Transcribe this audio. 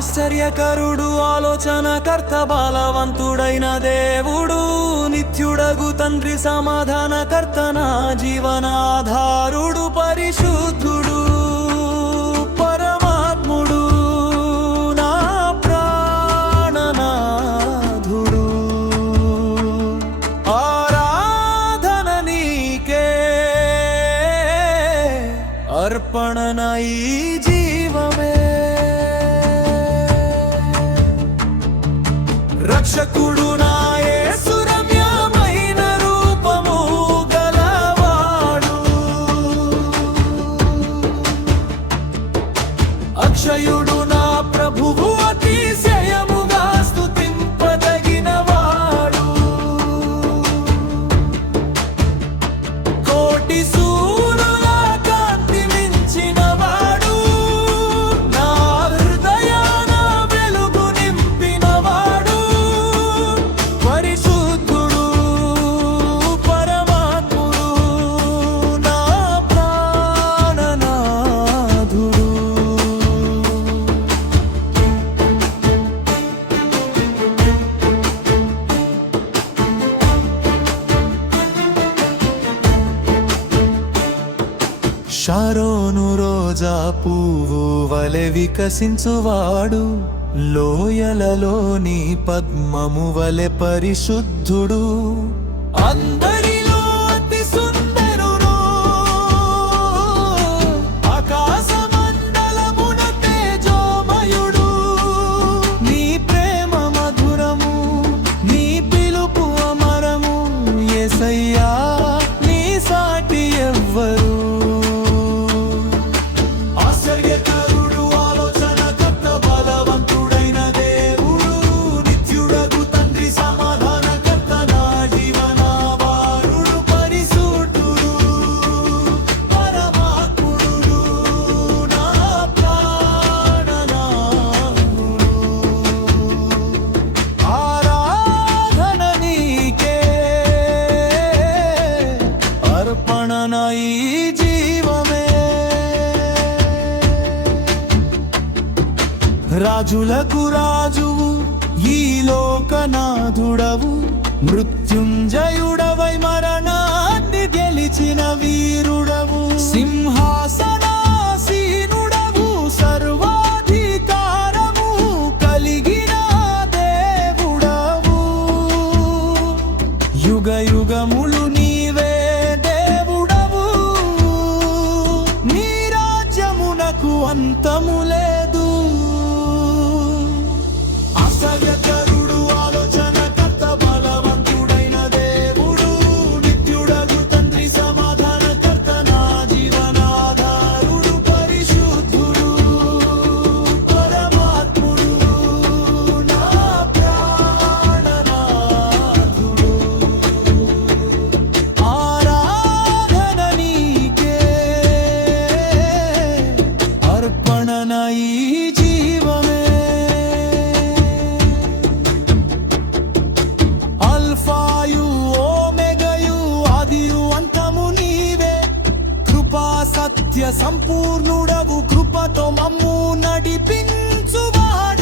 ఆశ్చర్యకరుడు ఆలోచనకర్త బలవంతుడైన దేవుడు నిత్యుడగు తండ్రి సమాధానకర్త నా జీవనాధారుడు పరిశుద్ధుడు పరమాత్ముడు నా ప్రాణనాథుడు ఆరాధన నీకే అర్పణ ఈ జీవమే రక్షకుడు నా యేసు రమ్యమైన రూపము గలవాడు అక్షయుడు నా ప్రభువు అతిశయముగా స్తుతింపదగినవాడు కోటి సూర్యుల కాంతి మించినవాడు నా హృదయాన వెలుగు నింపినవాడు పరిశుద్ధుడు పరమాత్ముడు నా ప్రాణనాథుడు షారోను రోజా పువ్వు వలె వికసించువాడు లోయలలోని పద్మము వలె పరిశుద్ధుడు అందరిలో అతి సుందరుడు ఆకాశమండలమున తేజోమయుడు నీ ప్రేమ మధురము నీ పిలుపు అమరము యేసయ్యా నీ సాటి ఎవ్వరు ఆశ్చర్యకరుడు ఆలోచనకర్త బలవంతుడైన దేవుడు నిత్యుడగు తండ్రి సమాధానకర్త నా జీవనాధారుడు పరిశుద్ధుడు పరమాత్ముడు నా ప్రాణనాథుడు ఆరాధన నీకే అర్పణ నా ఈ జీవమే రాజులకు రాజువు ఈ లోకనాథుడవు మృత్యుంజయుడవై మరణాన్ని గెలిచిన వీరుడవు సింహాసనాసీనుడవు సర్వాధికారము కలిగిన దేవుడవు యుగ యుగములు నీవే దేవుడవు నీ రాజ్యమునకు అంతము లేదు ఆశ్చర్యకరుడు ఆలోచనకర్త బలవంతుడైన దేవుడు నిత్యుడగు తండ్రి సమాధానకర్త నా జీవనాధారుడు పరిశుద్ధుడు పరమాత్ముడు నా ప్రాణనాథుడు ఆరాధన నీకే అర్పణ నా ఈ జీవమే అల్ఫాయు ఓమెగయు ఆదియు అంతము నీవే కృపా సత్య సంపూర్ణుడవు కృపతో మమ్ము నడిపించువాడు